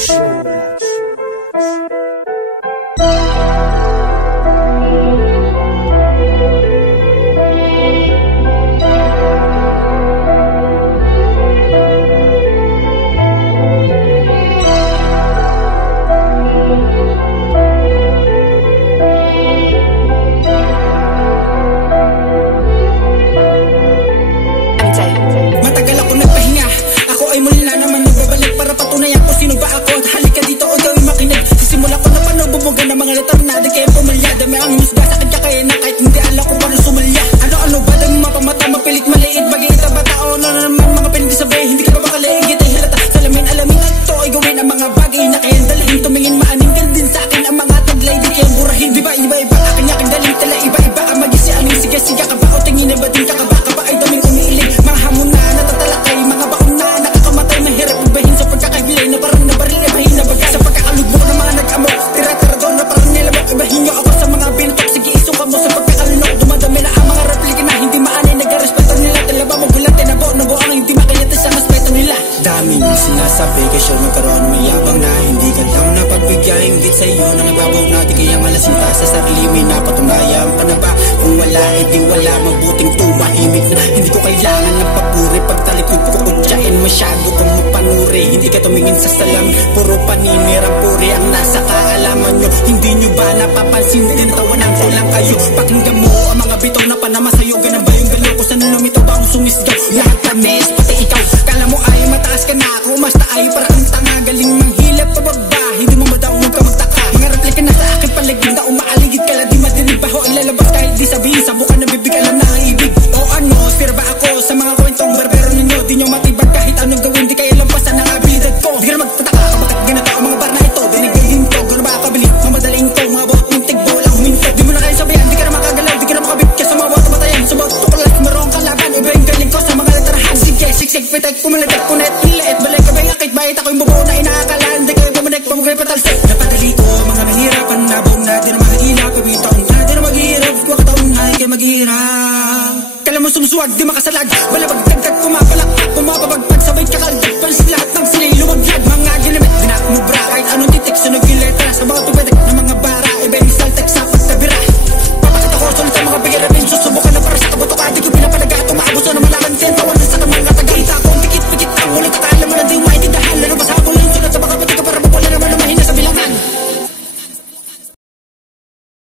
Matagal ako nagpahinga, ako ay mula naman nagbabalik para patunayan ko sino ba ako. At halika dito o gawin makinig. Sisimula ko na paano bumuga ng mga letter na di kayo pumalya. Dami ang musga sa kanya kaya na kahit hindi alam ko paano sumalya. Ano ba dami mapamata, mapilit maliit, bagay ba tao na naman mga pinag sabihin. Hindi ka ba makalaigit ay halata. Salamin alamin at to ay gawin ang mga bagay na kayang dalhin. Tumingin maaning ka din sa akin ang mga taglay di kayang burahin. Diba iba-iba akin yakin dalhin tala iba-iba ang magisi aning siga-siga ka ba o tingin na ba din ka ba ay daming umiiling. Mga hamon na natatalakay, mga baon na nakakamatay, mahirap ibahin sa pagkakabilay na parang nabaril ibahin na baga sa pagkakalubok ng mga nag-amok. Tira-tira doon na parang nilabok ibahin nyo ako sa mga bintok. Sige isong mo sa pagkakalunok, dumadami na ang mga replika na hindi maanay nag-respeto nila. Talaba mo gulat tinabo ang hindi makayata sa respeto nila. Daming sinasabi kay sure magkaroon mayabang na hindi ka daw na pagbigyan. Hinggit sa'yo na nababaw na di kaya malasinta sa sarili may napatunayan pa na ba? Kung wala edi wala, mabuting tumahimik na. Hindi ko kailangan ng papuri pagtalikod ko kutsain masyado kung mapanuri. Hindi ka tumingin sa salam, puro paninirang puri ang nasa kaalaman nyo. Hindi nyo ba napapansin din tawanan ko lang kayo? Pakinggan mo ang mga bitaw na panama sa'yo. Ganun ba yung galaw ko? Saan lumitaw ba ang sumisgaw? Lahat kamis, pati ikaw. Kala mo ay mataas ka na ako, mas taay para kang tanga. Galing manghilap pababa, hindi mo madaw huwag ka magtaka. Mga replika na sa akin paligid na umaaligid ka lang di madinig ba ho ilalabas kahit di sabihin sa buka na bibig alam na ang ibig. O ano, spira ba ako sa mga kwentong berbero ninyo? Di nyo matibag kahit anong gawin, di kayo lampasan ang abilidad ko. Di ka na magtataka ka bakit ganito ang mga bar na ito. Dinigilin to, gano'n ba kabili? Mamadaling to, mga buhok mintig, bolang huminto. Di mo na kayo sabihan, di ka na makagalaw, di ka na makabit ka sa mga bata matayan. Sa mga tukulat, marong kalaban, iba yung galing ko sa mga letarahan. Sige, siksik, pitek, pumalagat, punet, ilet, balay ka ba yung akit, bahit ako'y bubuo na inaakalaan. Di kayo pumanek, pamugay patalsik. Napadali ko, mga mahirapan, nabong na, di na mahagilap, pabitaon na, di na maghihirap, wakataon na, di kayo maghihirap. Kala mo sumusuwag, di makasalag, balabag